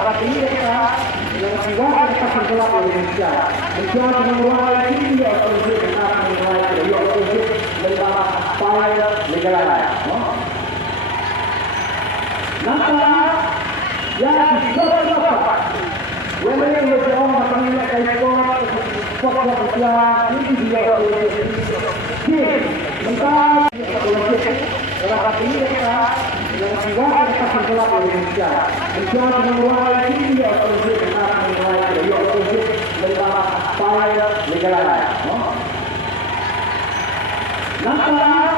rapat ini yang diwakilkan pasar gelap Indonesia menjadi mengurai tinggi oposisi dengan mengurai dari oposisi mendapat payah negara. Nampak yang disebut Walaupun orang akan melihat ekor pokok besar ini dia oposisi. Mentah rapat ini yang diwakilkan pasar gelap Indonesia menjadi mengurai tinggi oposisi dengan mengurai dari oposisi mendapat payah negara. Nampak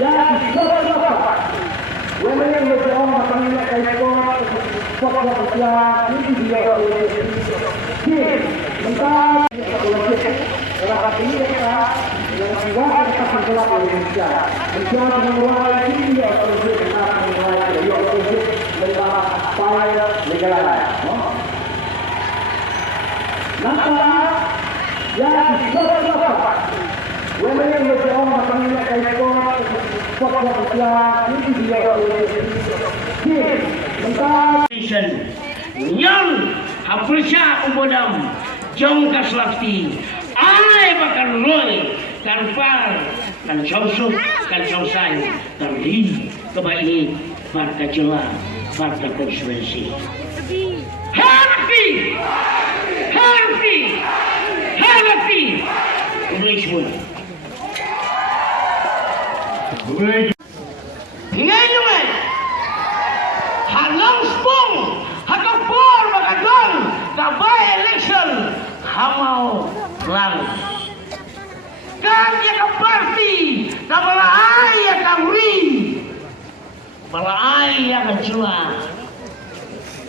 yang disebut Walaupun orang akan melihat ekor pokok besar ini dia oposisi. Mentah rapat ini yang diwakilkan pasar gelap Indonesia menjadi mengurai tinggi oposisi dengan mengurai dari oposisi mendapat payah negara. Nampak yang disebut Walaupun orang akan melihat ekor pokok besar ini dia oposisi. Mentah yang Afrika ubodam jongkas lakti ai bakal roy kan far kan chausuk kan chausai kan ri kebaik marka jelas marka konstitusi harfi Indonesia Pingayungan halang spong hakapor makadon kabay election hamau lang kanya ka party kabalaay ka ri balaay ka jua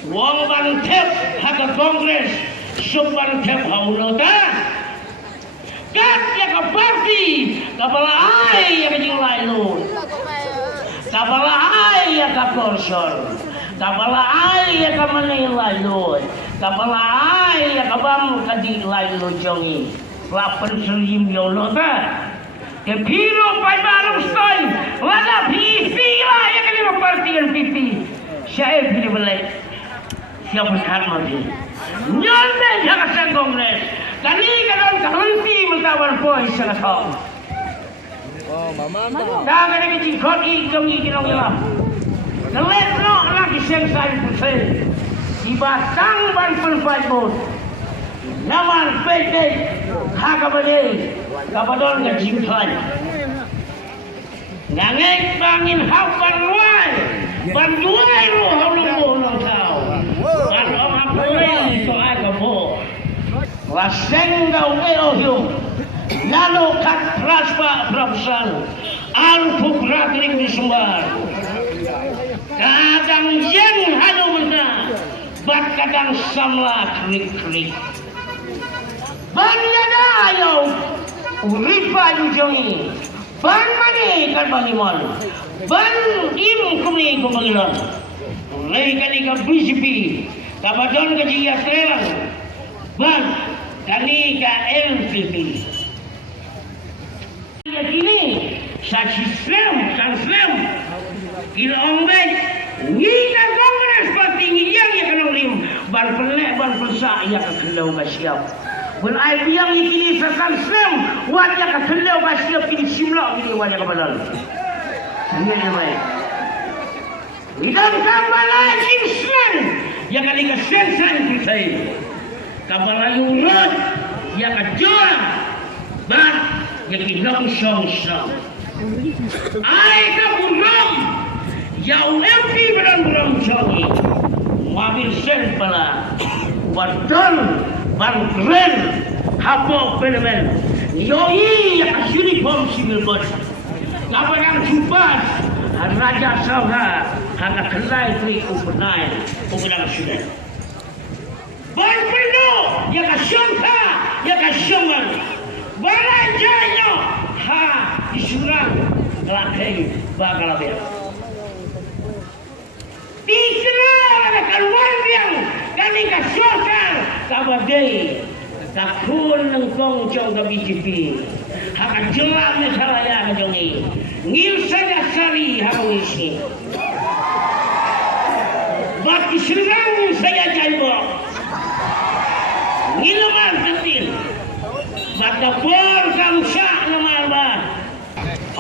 wong bantep haka kongres subbantep haulota kanya ka party kabalaay ka jula ilo kabalaay ka korsor kabalaay ka Manila Lord kabalaay ka bang kadilay lo jongi lapan selim yolota ke piro pai barang stoy wala pipi lah ya kan lima parti yang pipi saya pilih belai siapa sehat mati nyonde jangan sang kongres kani kadang kahenti mentawar poi sana song dah kan kecil kodi jongi kinong ilam Kelet no lagi sengsa persen di batang ban pelpajut naman pede hakabade kabadon nga jimpan ngangek bangin hapan wai banduai ro haulung tau ban om apoi to agamo laseng gau eohyo nalo kat praspa prapsal alfu pratrik di sumbar kadang yang hanu menda bat kadang samla krik ban yada ayo uripa yujongi ban mani kan bangiman ban im kumi kumangilan mulai kali ka BJP kabadon ka jiya selang ban kani ka LPP ya kini saksi Islam Ilongben ngita kongres pati ngiyang ya kanong lim ban pelek ban pelsa ya kakelaw ka siap ban ay biyang ikini sa Islam wat ya kakelaw ka siap kini simla kini wat ya kabalal iya ya baik idang kambalay Islam ya kani ka sensan kisay kabalayong rod ya kajola ban ya kinang siyang ay kabulong Yau MP berang-berang jongi mobil sen pala wadon bangren hapo pelemen yoi yang uniform civil code lapangan jupas raja saha hanga kelai tri upenai upenang sudah ban penuh yang kasyongka yang kasyongan barajanyo ha disurang ngelakai bakal biar dikenal keluar yang kami kasyokal kabadai takun nengkong jauh ke BJP haka jelas nesalaya kajongi ngil saja sari haka wisi Baki serang saya jambok. Ngilaman ketil. Baka por kam syak naman ba.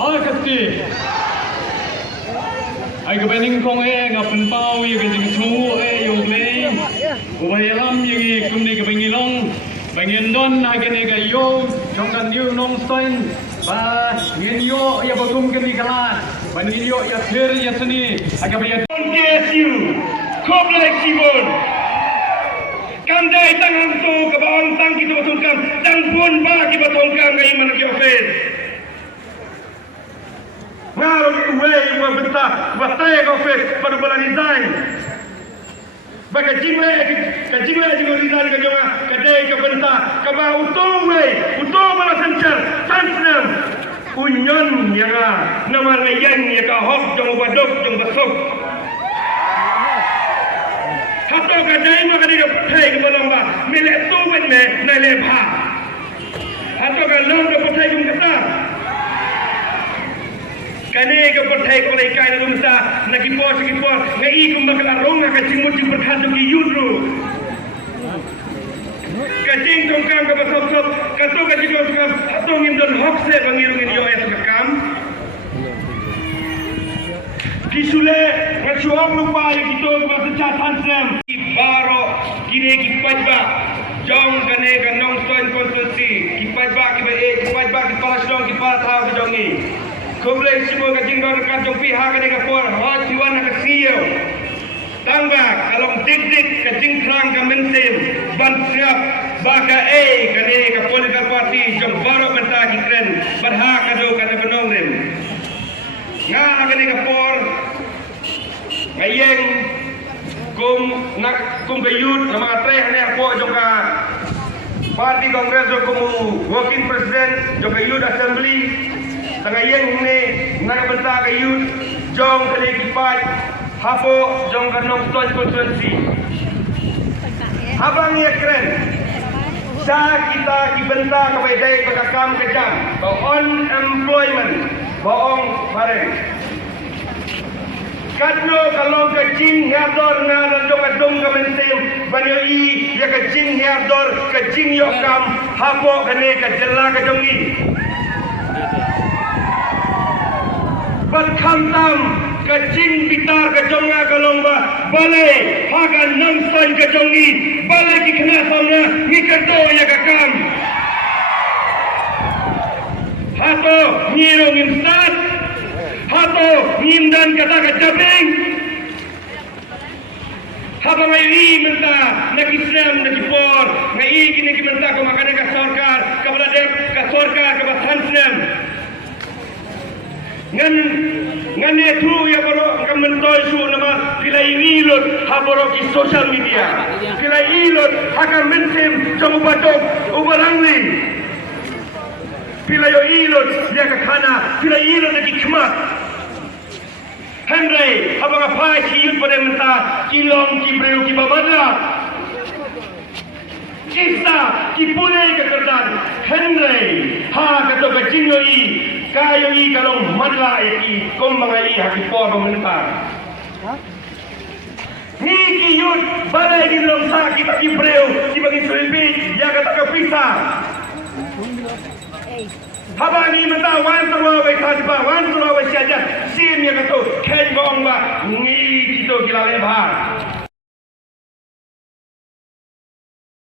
Kati. Ay kapaning kong ngapen pao yung kajing sungu yung lay. Ubayalam yung kundi kapangilong. Bangendon agen kayo yung kanyo nong stoin. Ba ngenyo ya bagum kani kalat. Banengyo ya clear ya seni. Agabaya GSU, Kompleks Sibon. Kandai tangan tu kebawan tang kita betulkan dan pun ba kita betulkan ke iman ke office. Ngaruh ke way buat bentah, buat tay ke office baru bulan design. Bagi jingwe juga design ke jonga, kedai ke bentah, ke ba utong bala sencer, tansnem. Unyon yang nama layan yang ka hok jong badok jong basok. Hato kadai ma kadai petai ke balong ba, melek tu wen me na le pha. Hato ka long ke petai jong kata. Kane ke petai ko le kai na sa nagi pos ngai kum bakla rong ka cingmut jing perkhatu ki yudru. Kacing tongkang ke basok kato ka jing tongkang hato ngindon hok se bangirung yo es kam. Kisule ngachuang lupa yang kita kuasa catan sem baro kini kipajba jong kane kanong stoin konstitusi kipajba kipajba kipala sdong kipala tahu ke jongi kompleks Sibon kajing baru kajong pihak kane kapor hot siwan ka siyo tangbak kalong dik kajing krang ka mensim ban siap baka kane ka political party jong baro benta kikren berhak kado kana benong rem nga kane kapor ngayeng kum kayud nama treh ne ako jong ka party kongres jong kumu working president jong kayud assembly tangayeng ne nga benta kayud jong kane kipat hapo jong kanong ton constituency habang ye kren sa kita kibenta kabay pagkakam kajam unemployment baong bareng kadno kalong kajing herdor na nandong adong kamentem banyo ya kajing herdor kajing yokam hapo kane kajela kajongi berkantam kajing bitar kajonga kalong ba balai hagan nangson kajongi balai kikna samna ngikato ya kakam hato ngirong instat hato ngindan kata kejabing haba ngayi menta nak Islam nak Jepor ngayi kini menta ko makane ka sarkar kepada dep ka sarkar ke Hansnem ngan itu ya baro kamentoi su nama pilai ilot haboro ki social media pilai ilot akan mentem jong badok ubarangli pilai ilot dia ka khana pilai ilot ki khmat Henry, abang apa sih pada menta kilong kibreu kibabada, kita kipulai kekerdan Henry, kata kecingoi, kayoi kalau madla eki kombangai hakipor pemerintah. Ni kiyut balai di lomsa kita kibreu dibagi sulbi, ya kata kepisah. Habang ni menta wan terwa we khajba wan terwa we saja sim yang kata ken bong ba ngi kita kilale bhar